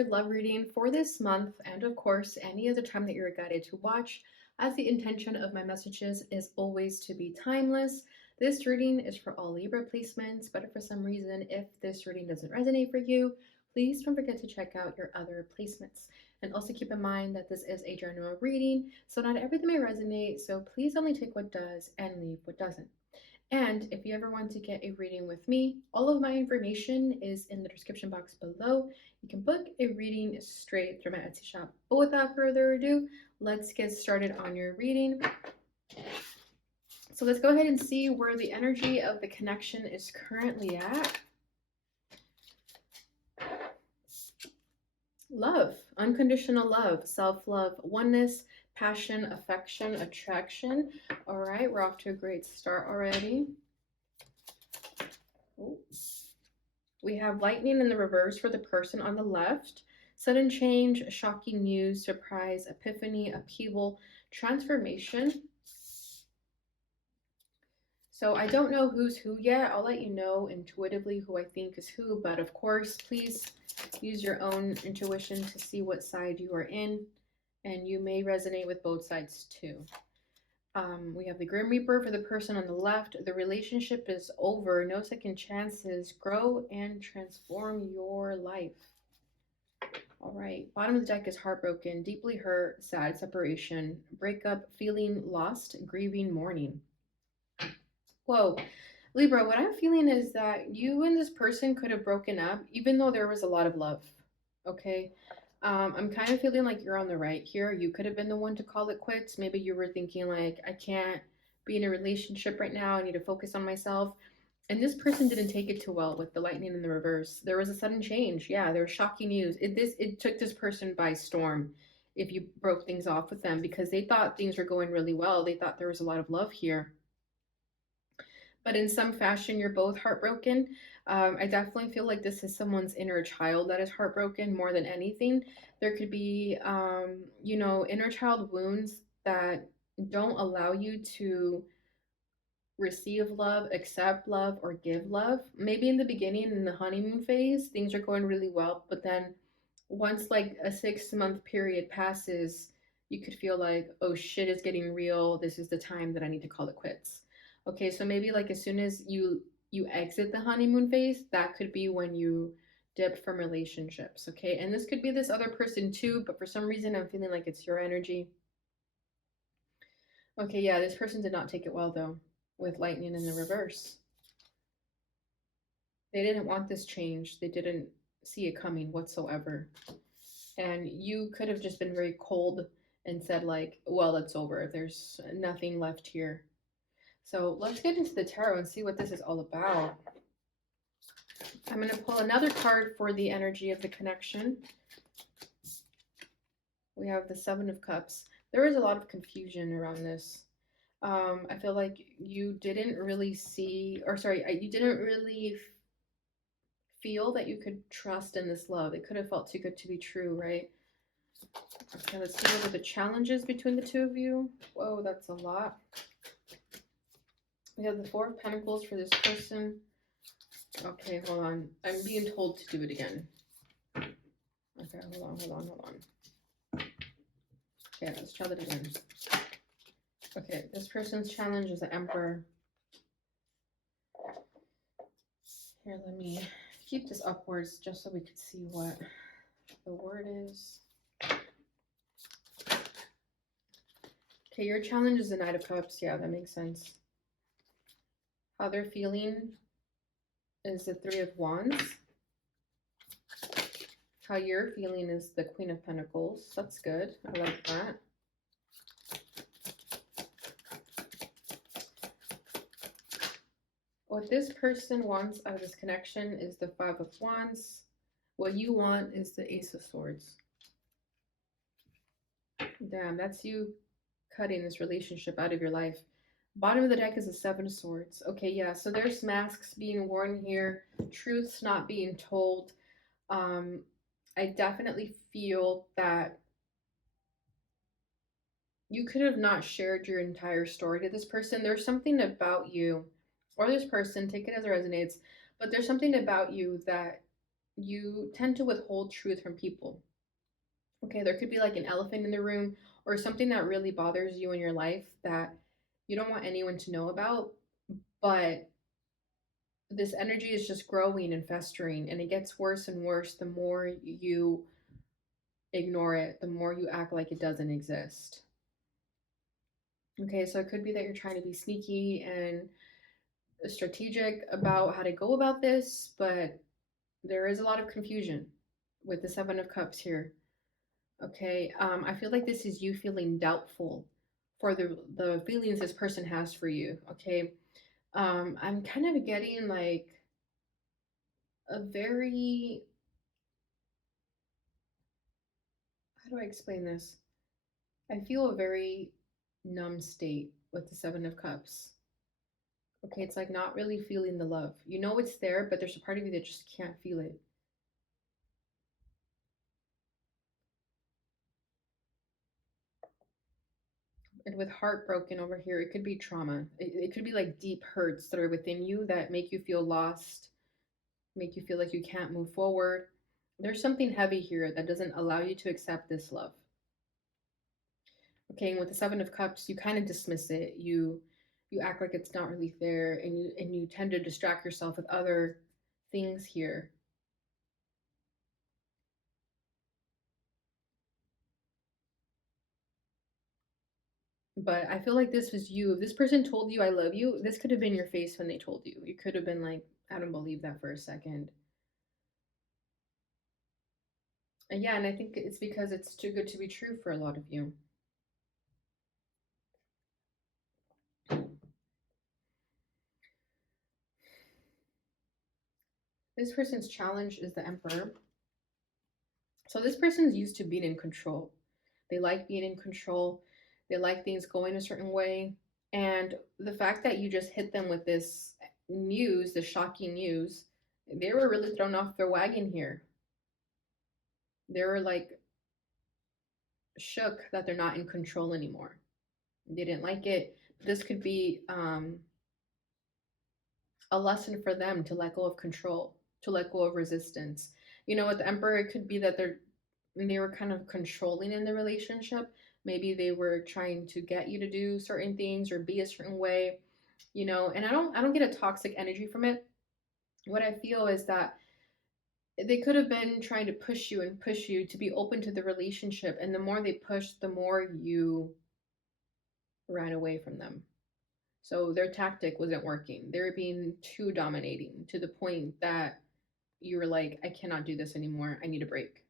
your love reading for this month, and of course, any other time that you're guided to watch, as the intention of my messages is always to be timeless. This reading is for all Libra placements, but if for some reason, if this reading doesn't resonate for you, please don't forget to check out your other placements. And also keep in mind that this is a general reading, so not everything may resonate, so please only take what does and leave what doesn't. And if you ever want to get a reading with me, all of my information is in the description box below. You can book a reading straight through my Etsy shop. But without further ado, let's get started on your reading. So let's go ahead and see where the energy of the connection is currently at. Love, unconditional love, self-love, oneness, passion, affection, attraction. All right, we're off to a great start already. Ooh. We have lightning in the reverse for the person on the left. Sudden change, shocking news, surprise, epiphany, upheaval, transformation. So I don't know who's who yet. I'll let you know intuitively who I think is who, but of course, please use your own intuition to see what side you are in, and you may resonate with both sides too. We have the Grim Reaper for the person on the left. The relationship is over. No second chances. Grow and transform your life. All right. Bottom of the deck is heartbroken, deeply hurt, sad, separation, breakup, feeling lost, grieving, mourning. Whoa. Libra, what I'm feeling is that you and this person could have broken up, even though there was a lot of love. Okay. I'm kind of feeling like you're on the right here. You could have been the one to call it quits. Maybe you were thinking like, I can't be in a relationship right now. I need to focus on myself. And this person didn't take it too well with the lightning in the reverse. There was a sudden change. Yeah, there was shocking news. It took this person by storm if you broke things off with them, because they thought things were going really well. They thought there was a lot of love here. But in some fashion, you're both heartbroken. I definitely feel like this is someone's inner child that is heartbroken more than anything. There could be, inner child wounds that don't allow you to receive love, accept love, or give love. Maybe in the beginning, in the honeymoon phase, things are going really well, but then once like a 6-month period passes, you could feel like, oh shit, it's getting real. This is the time that I need to call it quits. Okay, so maybe like as soon as you exit the honeymoon phase, that could be when you dip from relationships. Okay, and this could be this other person too, but for some reason I'm feeling like it's your energy. Okay, yeah, this person did not take it well though, with lightning in the reverse. They didn't want this change. They didn't see it coming whatsoever. And you could have just been very cold and said like, well, it's over. There's nothing left here. So let's get into the tarot and see what this is all about. I'm going to pull another card for the energy of the connection. We have the Seven of Cups. There is a lot of confusion around this. I feel like you didn't really you didn't really feel that you could trust in this love. It could have felt too good to be true, right? Okay, let's see what are the challenges between the two of you. Whoa, that's a lot. We have the Four of Pentacles for this person. Okay, hold on. I'm being told to do it again. Okay, hold on. Okay, let's try that again. Okay, this person's challenge is the Emperor. Here, let me keep this upwards just so we could see what the word is. Okay, your challenge is the Knight of Cups. Yeah, that makes sense. How they're feeling is the Three of Wands. How you're feeling is the Queen of Pentacles. That's good. I like that. What this person wants out of this connection is the Five of Wands. What you want is the Ace of Swords. Damn, that's you cutting this relationship out of your life. Bottom of the deck is the Seven of Swords. Okay, yeah, so there's masks being worn here. Truths not being told. I definitely feel that you could have not shared your entire story to this person. There's something about you, or this person, take it as it resonates, but there's something about you that you tend to withhold truth from people. Okay, there could be like an elephant in the room or something that really bothers you in your life that you don't want anyone to know about, but this energy is just growing and festering, and it gets worse and worse the more you ignore it, the more you act like it doesn't exist. Okay, so it could be that you're trying to be sneaky and strategic about how to go about this, but there is a lot of confusion with the Seven of Cups here. Okay, I feel like this is you feeling doubtful for the feelings this person has for you. Okay, I'm kind of getting like a very, how do I explain this? I feel a very numb state with the Seven of Cups. Okay, it's like not really feeling the love. You know it's there, but there's a part of you that just can't feel it. And with heartbroken over here, it could be trauma. It could be like deep hurts that are within you that make you feel lost, make you feel like you can't move forward. There's something heavy here that doesn't allow you to accept this love. Okay, and with the Seven of Cups, you kind of dismiss it. You act like it's not really there, and you tend to distract yourself with other things here. But I feel like this was you. If this person told you I love you, this could have been your face when they told you. You could have been like, I don't believe that for a second. And yeah, and I think it's because it's too good to be true for a lot of you. This person's challenge is the Emperor. So this person's used to being in control. They like being in control. They like things going a certain way. And the fact that you just hit them with this news, the shocking news, they were really thrown off their wagon here. They were like shook that they're not in control anymore. They didn't like it. This could be a lesson for them to let go of control, to let go of resistance. You know, with the Emperor, it could be that they were kind of controlling in the relationship. Maybe they were trying to get you to do certain things or be a certain way, you know. And I don't get a toxic energy from it. What I feel is that they could have been trying to push you and push you to be open to the relationship, and the more they pushed, the more you ran away from them. So their tactic wasn't working. They were being too dominating to the point that you were like, I cannot do this anymore. I need a break.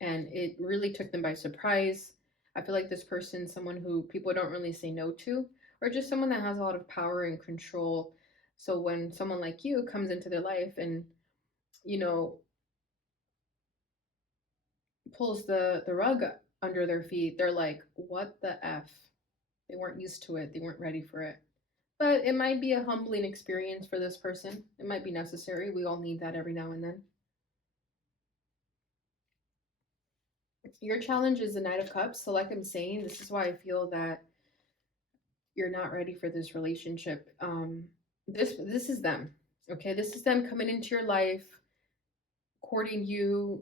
And it really took them by surprise. I feel like this person, someone who people don't really say no to, or just someone that has a lot of power and control. So when someone like you comes into their life and, you know, pulls the rug under their feet, they're like, what the F? They weren't used to it. They weren't ready for it. But it might be a humbling experience for this person. It might be necessary. We all need that every now and then. Your challenge is the Knight of Cups. So, like I'm saying, this is why I feel that you're not ready for this relationship. This is them. Okay, this is them coming into your life, courting you,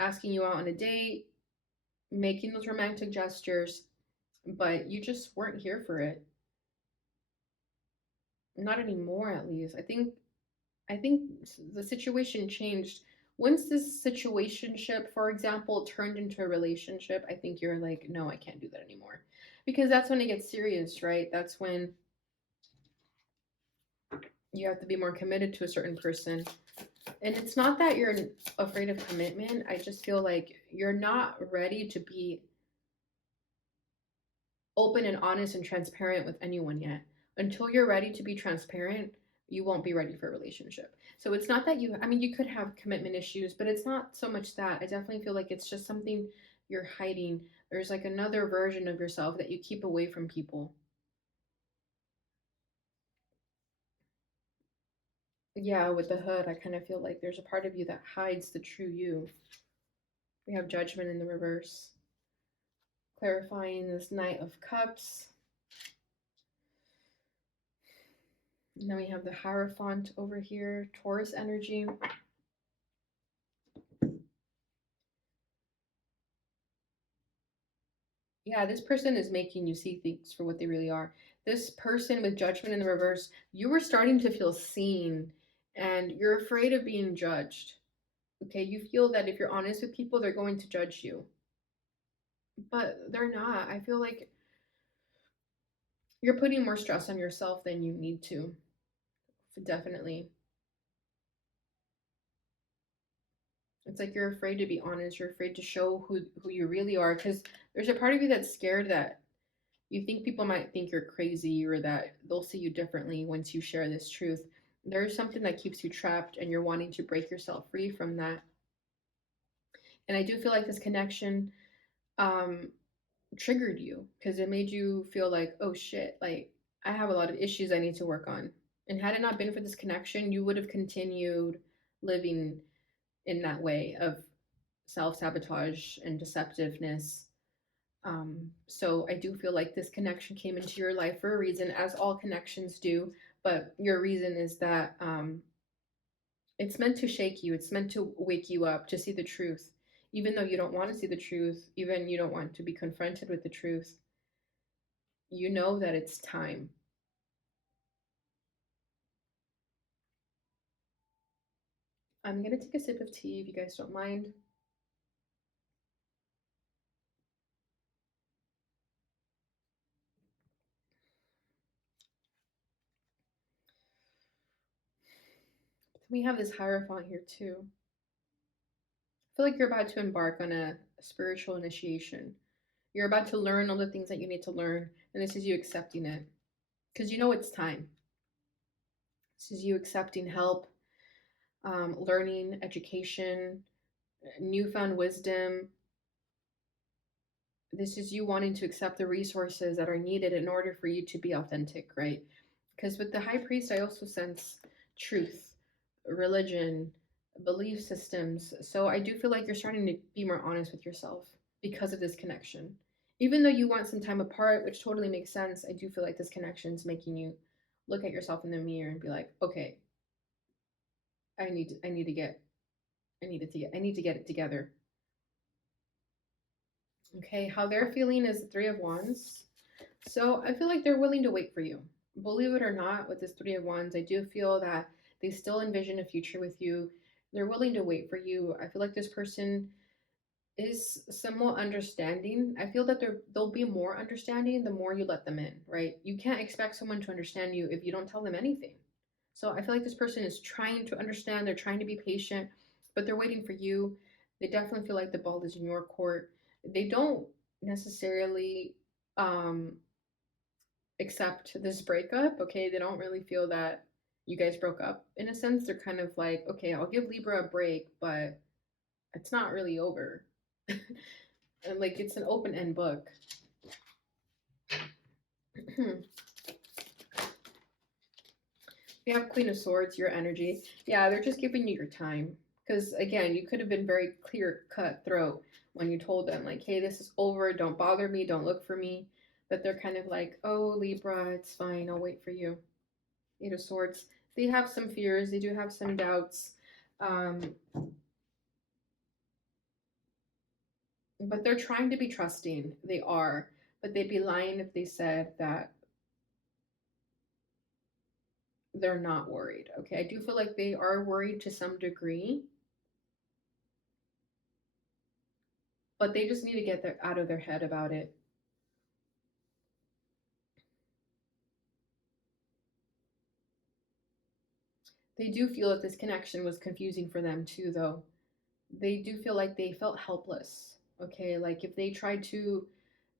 asking you out on a date, making those romantic gestures, but you just weren't here for it. Not anymore, at least. I think the situation changed. Once this situationship, for example, turned into a relationship, I think you're like, no, I can't do that anymore. Because that's when it gets serious, right? That's when you have to be more committed to a certain person. And it's not that you're afraid of commitment. I just feel like you're not ready to be open and honest and transparent with anyone yet. Until you're ready to be transparent, you won't be ready for a relationship. So it's not that I mean, you could have commitment issues, but it's not so much that. I definitely feel like it's just something you're hiding. There's like another version of yourself that you keep away from people. Yeah, with the hood, I kind of feel like there's a part of you that hides the true you. We have judgment in the reverse. Clarifying this Knight of Cups. And then we have the Hierophant over here, Taurus energy. Yeah, this person is making you see things for what they really are. This person with judgment in the reverse, you were starting to feel seen and you're afraid of being judged. Okay, you feel that if you're honest with people, they're going to judge you, but they're not. I feel like you're putting more stress on yourself than you need to. Definitely. It's like you're afraid to be honest. You're afraid to show who you really are because there's a part of you that's scared that you think people might think you're crazy or that they'll see you differently once you share this truth. There's something that keeps you trapped and you're wanting to break yourself free from that. And I do feel like this connection um, triggered you because it made you feel like, oh shit, like I have a lot of issues I need to work on. And had it not been for this connection, you would have continued living in that way of self sabotage and deceptiveness. So I do feel like this connection came into your life for a reason, as all connections do. But your reason is that it's meant to shake you. It's meant to wake you up to see the truth, even though you don't want to see the truth. Even you don't want to be confronted with the truth. You know that it's time. I'm gonna take a sip of tea if you guys don't mind. We have this Hierophant here too. I feel like you're about to embark on a spiritual initiation. You're about to learn all the things that you need to learn, and this is you accepting it because you know it's time. This is you accepting help, learning, education, newfound wisdom. This is you wanting to accept the resources that are needed in order for you to be authentic, right? Because with the high priest, I also sense truth, religion, belief systems. So I do feel like you're starting to be more honest with yourself because of this connection. Even though you want some time apart, which totally makes sense, I do feel like this connection is making you look at yourself in the mirror and be like, okay, I need to get I need to get it together. Okay, how they're feeling is the Three of Wands. So I feel like they're willing to wait for you. Believe it or not, with this Three of Wands, I do feel that they still envision a future with you. They're willing to wait for you. I feel like this person is somewhat understanding. I feel that they'll be more understanding the more you let them in, right? You can't expect someone to understand you if you don't tell them anything. So I feel like this person is trying to understand, they're trying to be patient, but they're waiting for you. They definitely feel like the ball is in your court. They don't necessarily um accept this breakup, okay? They don't really feel that you guys broke up in a sense. They're kind of like, okay, I'll give Libra a break, but it's not really over. And like it's an open end book. We have Queen of Swords, your energy. Yeah, they're just giving you your time. Because again, you could have been very clear cut throat when you told them, like, hey, this is over, don't bother me, don't look for me. But they're kind of like, oh, Libra, it's fine, I'll wait for you. Eight of Swords. They have some fears, they do have some doubts. Um, but they're trying to be trusting. They are. But they'd be lying if they said that they're not worried. Okay, I do feel like they are worried to some degree, but they just need to get out of their head about it. They do feel that this connection was confusing for them too, though. They do feel like they felt helpless. Okay, like if they tried to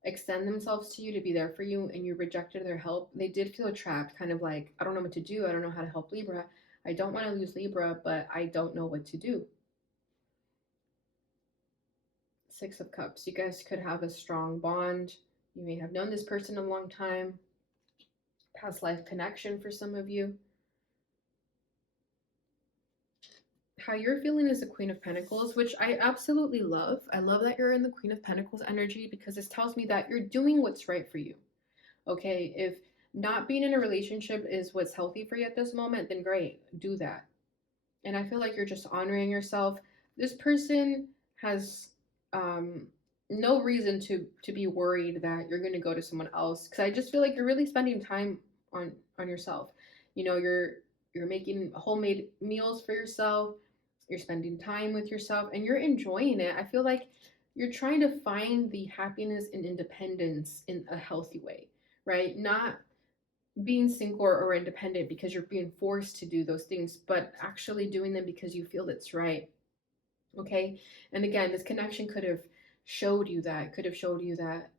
extend themselves to you to be there for you and you rejected their help, they did feel trapped, kind of like, I don't know what to do. I don't know how to help Libra. I don't want to lose Libra, but I don't know what to do. Six of Cups. You guys could have a strong bond. You may have known this person a long time. Past life connection for some of you. How you're feeling is the Queen of Pentacles, which I absolutely love. I love that you're in the Queen of Pentacles energy because this tells me that you're doing what's right for you. Okay, if not being in a relationship is what's healthy for you at this moment, then great, do that. And I feel like you're just honoring yourself. This person has no reason to be worried that you're going to go to someone else, because I just feel like you're really spending time on yourself. You know, you're making homemade meals for yourself, you're spending time with yourself, and you're enjoying it. I feel like you're trying to find the happiness and independence in a healthy way, right? Not being single or independent because you're being forced to do those things, but actually doing them because you feel it's right. Okay. And again, this connection could have showed you that,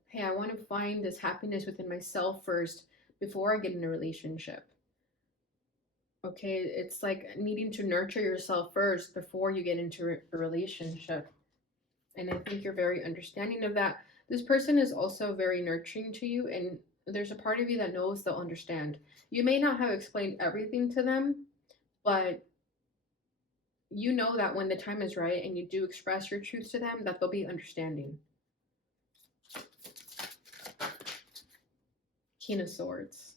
hey, I want to find this happiness within myself first before I get in a relationship. Okay. It's like needing to nurture yourself first before you get into a relationship. And I think you're very understanding of that. This person is also very nurturing to you, and there's a part of you that knows they'll understand. You may not have explained everything to them, but you know that when the time is right and you do express your truth to them, that they'll be understanding. King of Swords.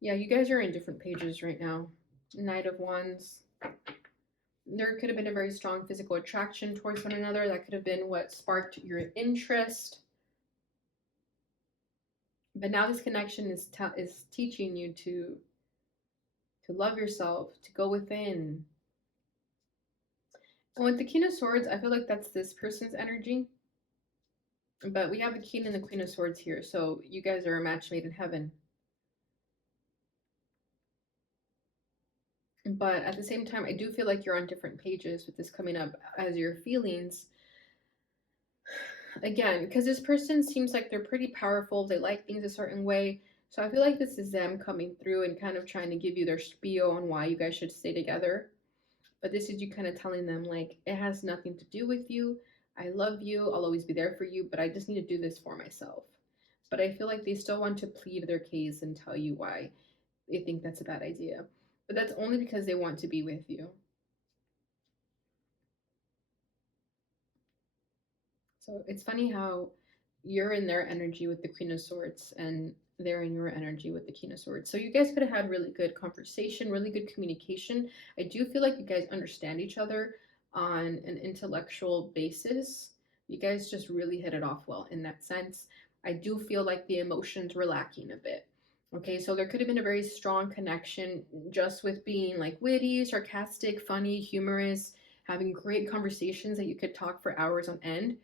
Yeah, you guys are in different pages right now. Knight of Wands. There could have been a very strong physical attraction towards one another. That could have been what sparked your interest. But now this connection is teaching you to love yourself, to go within. And with the King of Swords, I feel like that's this person's energy. But we have the King and the Queen of Swords here, so you guys are a match made in heaven. But at the same time, I do feel like you're on different pages with this coming up as your feelings. Again, because this person seems like they're pretty powerful, they like things a certain way. So I feel like this is them coming through and kind of trying to give you their spiel on why you guys should stay together. But this is you kind of telling them, like, it has nothing to do with you. I love you. I'll always be there for you, but I just need to do this for myself. But I feel like they still want to plead their case and tell you why they think that's a bad idea. But that's only because they want to be with you. So it's funny how you're in their energy with the Queen of Swords and they're in your energy with the King of Swords. So you guys could have had really good conversation, really good communication. I do feel like you guys understand each other on an intellectual basis. You guys just really hit it off well in that sense. I do feel like the emotions were lacking a bit. Okay, so there could have been a very strong connection just with being like witty, sarcastic, funny, humorous, having great conversations that you could talk for hours on end.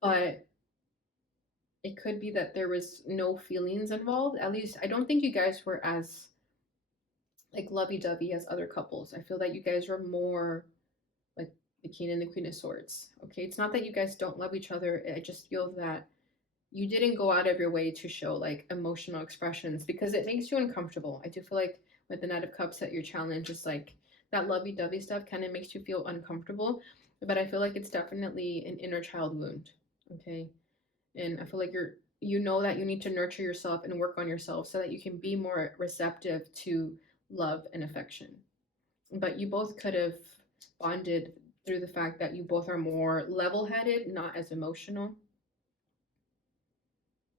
But it could be that there was no feelings involved. At least I don't think you guys were as like lovey-dovey as other couples. I feel that you guys were more like the King and the Queen of Swords. Okay, it's not that you guys don't love each other. I just feel that you didn't go out of your way to show like emotional expressions because it makes you uncomfortable. I do feel like with the Knight of Cups that your challenge is like that lovey-dovey stuff kind of makes you feel uncomfortable. But I feel like it's definitely an inner child wound. Okay, and I feel like you know that you need to nurture yourself and work on yourself so that you can be more receptive to love and affection. But you both could have bonded through the fact that you both are more level-headed, not as emotional.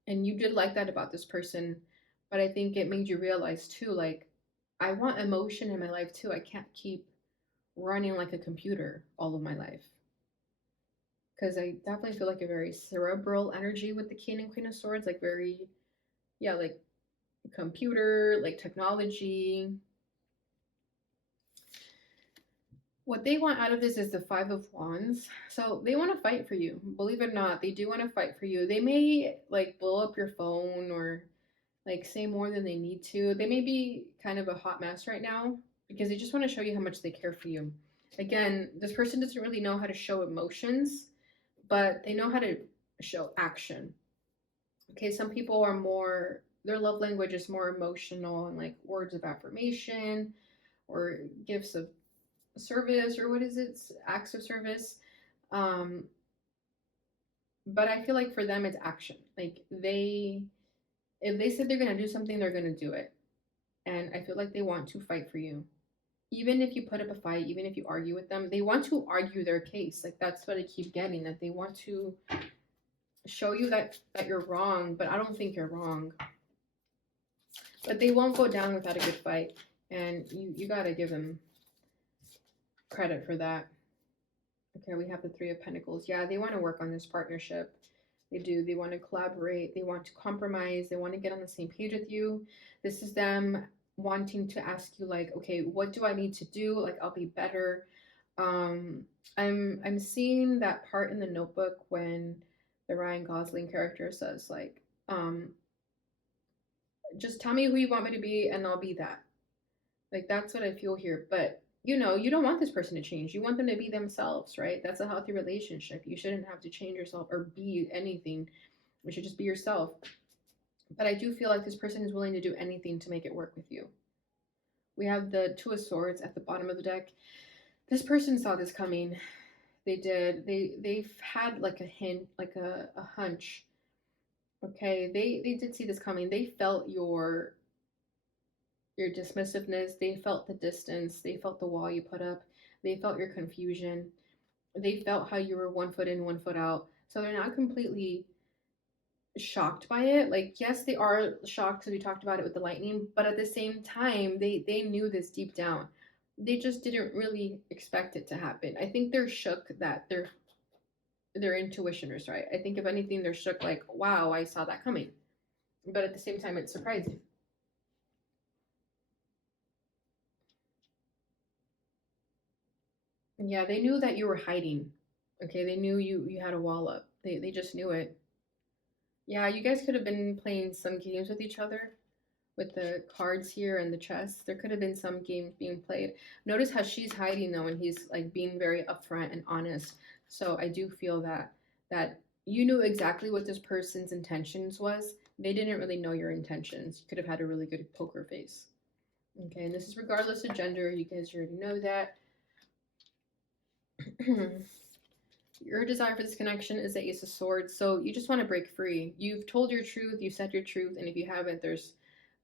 And you did like that about this person, but I think it made you realize too, like, I want emotion in my life too. I can't keep running like a computer all of my life. Because I definitely feel like a very cerebral energy with the King and Queen of Swords, like very, yeah, like computer, like technology. What they want out of this is the Five of Wands. So they want to fight for you. Believe it or not, they do want to fight for you. They may like blow up your phone or like say more than they need to. They may be kind of a hot mess right now because they just want to show you how much they care for you. Again, this person doesn't really know how to show emotions, but they know how to show action. Okay, some people are more, their love language is more emotional and like words of affirmation or gifts of service or what is it, acts of service. Um, but I feel like for them it's action. Like if they said they're gonna do something, they're gonna do it. And I feel like they want to fight for you. Even if you put up a fight, even if you argue with them, they want to argue their case. Like that's what I keep getting, that they want to show you that you're wrong, but I don't think you're wrong. But they won't go down without a good fight, and you gotta give them credit for that. Okay, we have the Three of Pentacles. Yeah, they want to work on this partnership. They do. They want to collaborate. They want to compromise. They want to get on the same page with you. This is them wanting to ask you, like, okay, what do I need to do? Like, I'll be better. Um, I'm seeing that part in the Notebook when the Ryan Gosling character says, like, just tell me who you want me to be and I'll be that. Like, that's what I feel here. But you know, you don't want this person to change. You want them to be themselves, right? That's a healthy relationship. You shouldn't have to change yourself or be anything. You should just be yourself. But I do feel like this person is willing to do anything to make it work with you. We have the Two of Swords at the bottom of the deck. This person saw this coming. They did. They've had like a hint, like a hunch. Okay, they did see this coming. They felt your dismissiveness, they felt the distance, they felt the wall you put up, they felt your confusion, they felt how you were 1 foot in, 1 foot out. So they're not completely shocked by it. Like, yes, they are shocked because we talked about it with the lightning, but at the same time, they knew this deep down. They just didn't really expect it to happen. I think they're shook that their intuition is right. I think if anything, they're shook like, wow, I saw that coming. But at the same time, it's surprising. Yeah, they knew that you were hiding. Okay, they knew you had a wall up. They just knew it. Yeah, you guys could have been playing some games with each other with the cards here and the chess. There could have been some games being played. Notice how she's hiding though, and he's like being very upfront and honest. So I do feel that you knew exactly what this person's intentions was. They didn't really know your intentions. You could have had a really good poker face. Okay, and this is regardless of gender. You guys already know that. Your desire for this connection is the Ace of Swords, so you just want to break free. You've told your truth, you've said your truth, and if you haven't, there's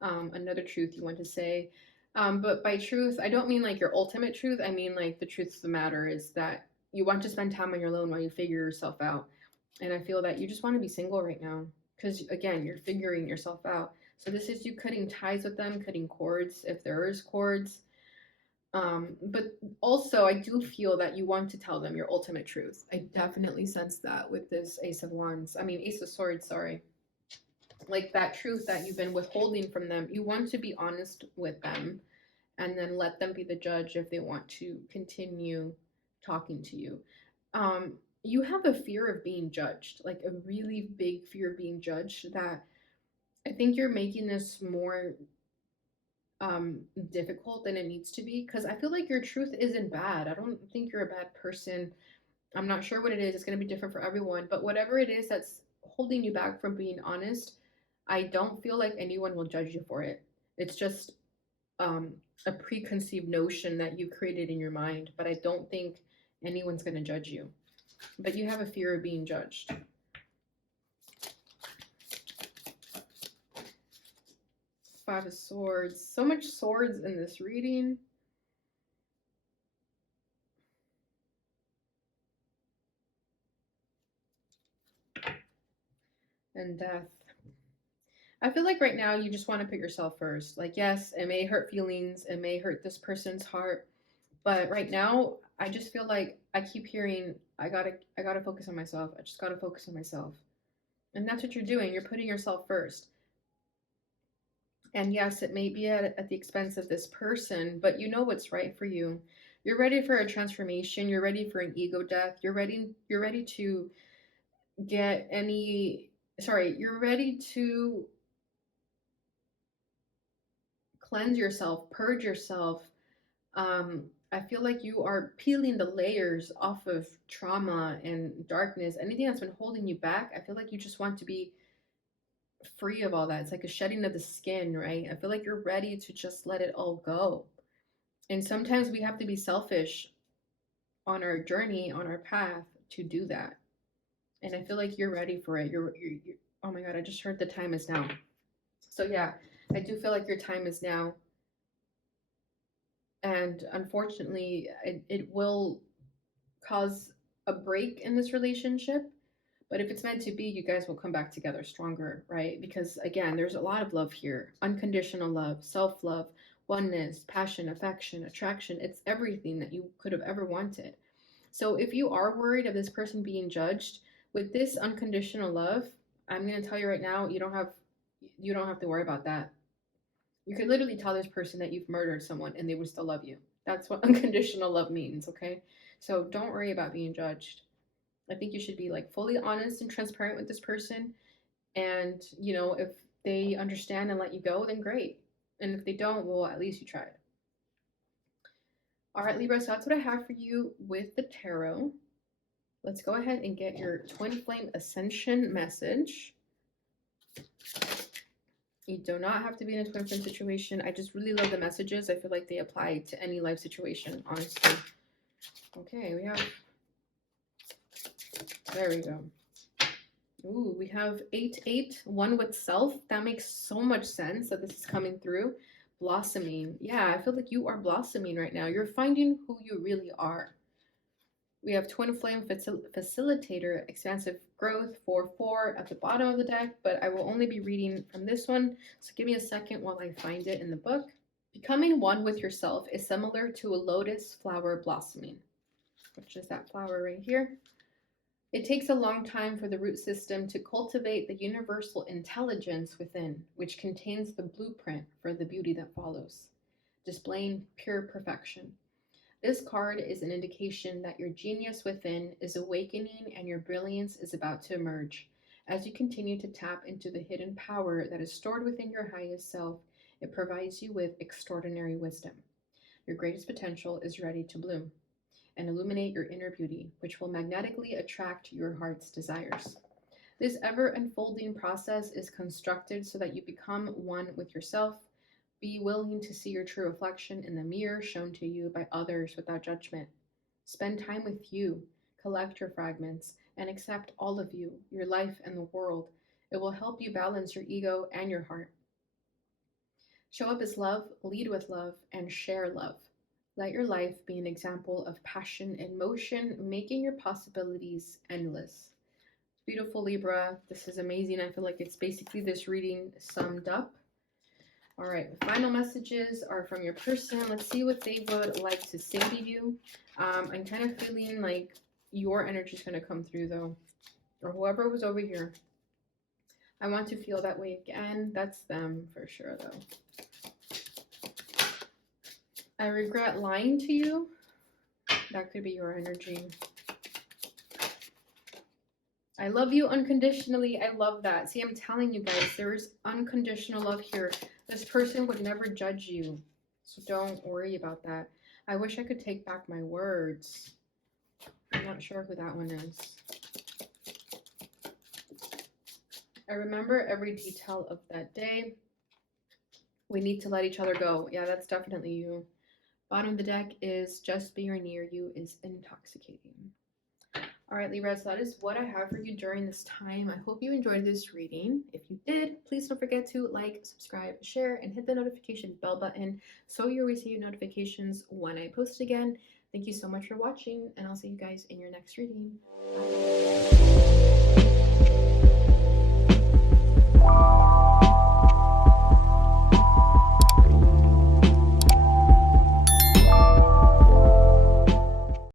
another truth you want to say. But by truth, I don't mean like your ultimate truth. I mean like the truth of the matter is that you want to spend time on your own while you figure yourself out. And I feel that you just want to be single right now because, again, you're figuring yourself out. So this is you cutting ties with them, cutting cords if there is cords. But also, I do feel that you want to tell them your ultimate truth. I definitely sense that with this Ace of Wands. I mean, Ace of Swords, sorry. Like that truth that you've been withholding from them. You want to be honest with them and then let them be the judge if they want to continue talking to you. You have a fear of being judged, like a really big fear of being judged that I think you're making this more difficult than it needs to be because I feel like your truth isn't bad. I don't think you're a bad person. I'm not sure what it is. It's going to be different for everyone, but whatever it is that's holding you back from being honest, I don't feel like anyone will judge you for it. It's just a preconceived notion that you created in your mind, but I don't think anyone's going to judge you. But you have a fear of being judged. Five of Swords. So much swords in this reading. And Death. I feel like right now you just want to put yourself first. Like, yes, it may hurt feelings, it may hurt this person's heart, but right now I just feel like I keep hearing I gotta focus on myself. I just gotta focus on myself. And that's what you're doing. You're putting yourself first. And yes, it may be at the expense of this person, but you know what's right for you. You're ready for a transformation. You're ready for an ego death. You're ready to get any, sorry, you're ready to cleanse yourself, purge yourself. I feel like you are peeling the layers off of trauma and darkness, anything that's been holding you back. I feel like you just want to be free of all that. It's like a shedding of the skin, right? I feel like you're ready to just let it all go. And sometimes we have to be selfish on our journey, on our path to do that. And I feel like you're ready for it. You're oh my God, I just heard the time is now. So yeah, I do feel like your time is now. And unfortunately, it will cause a break in this relationship. But if it's meant to be, you guys will come back together stronger, right? Because again, there's a lot of love here, unconditional love, self love, oneness, passion, affection, attraction. It's everything that you could have ever wanted. So if you are worried of this person being judged, with this unconditional love, I'm going to tell you right now, you don't have to worry about that. You could literally tell this person that you've murdered someone and they would still love you. That's what unconditional love means, okay? So don't worry about being judged. I think you should be like fully honest and transparent with this person. And, you know, if they understand and let you go, then great. And if they don't, well, at least you tried. All right, Libra, so that's what I have for you with the tarot. Let's go ahead and get your twin flame ascension message. You do not have to be in a twin flame situation. I just really love the messages. I feel like they apply to any life situation, honestly. Okay, there we go. Ooh, we have 8-8, one with self. That makes so much sense that this is coming through. Blossoming. Yeah, I feel like you are blossoming right now. You're finding who you really are. We have twin flame facilitator, expansive growth, 4-4 at the bottom of the deck, but I will only be reading from this one. So give me a second while I find it in the book. Becoming one with yourself is similar to a lotus flower blossoming, which is that flower right here. It takes a long time for the root system to cultivate the universal intelligence within, which contains the blueprint for the beauty that follows, displaying pure perfection. This card is an indication that your genius within is awakening and your brilliance is about to emerge. As you continue to tap into the hidden power that is stored within your highest self, it provides you with extraordinary wisdom. Your greatest potential is ready to bloom and illuminate your inner beauty, which will magnetically attract your heart's desires. This ever-unfolding process is constructed so that you become one with yourself. Be willing to see your true reflection in the mirror shown to you by others without judgment. Spend time with you, collect your fragments, and accept all of you, your life and the world. It will help you balance your ego and your heart. Show up as love, lead with love, and share love. Let your life be an example of passion and motion, making your possibilities endless. Beautiful Libra, this is amazing. I feel like it's basically this reading summed up. All right, final messages are from your person. Let's see what they would like to say to you. I'm kind of feeling like your energy is going to come through, though, or whoever was over here. I want to feel that way again. That's them for sure, though. I regret lying to you. That could be your energy. I love you unconditionally. I love that. See, I'm telling you guys, there's unconditional love here. This person would never judge you, so don't worry about that. I wish I could take back my words. I'm not sure who that one is. I remember every detail of that day. We need to let each other go. Yeah, that's definitely you. Bottom of the deck is just being near you is intoxicating. All right, Libra, so that is what I have for you during this time. I hope you enjoyed this reading. If you did, please don't forget to like, subscribe, share, and hit the notification bell button so you receive notifications when I post again. Thank you so much for watching, and I'll see you guys in your next reading. Bye.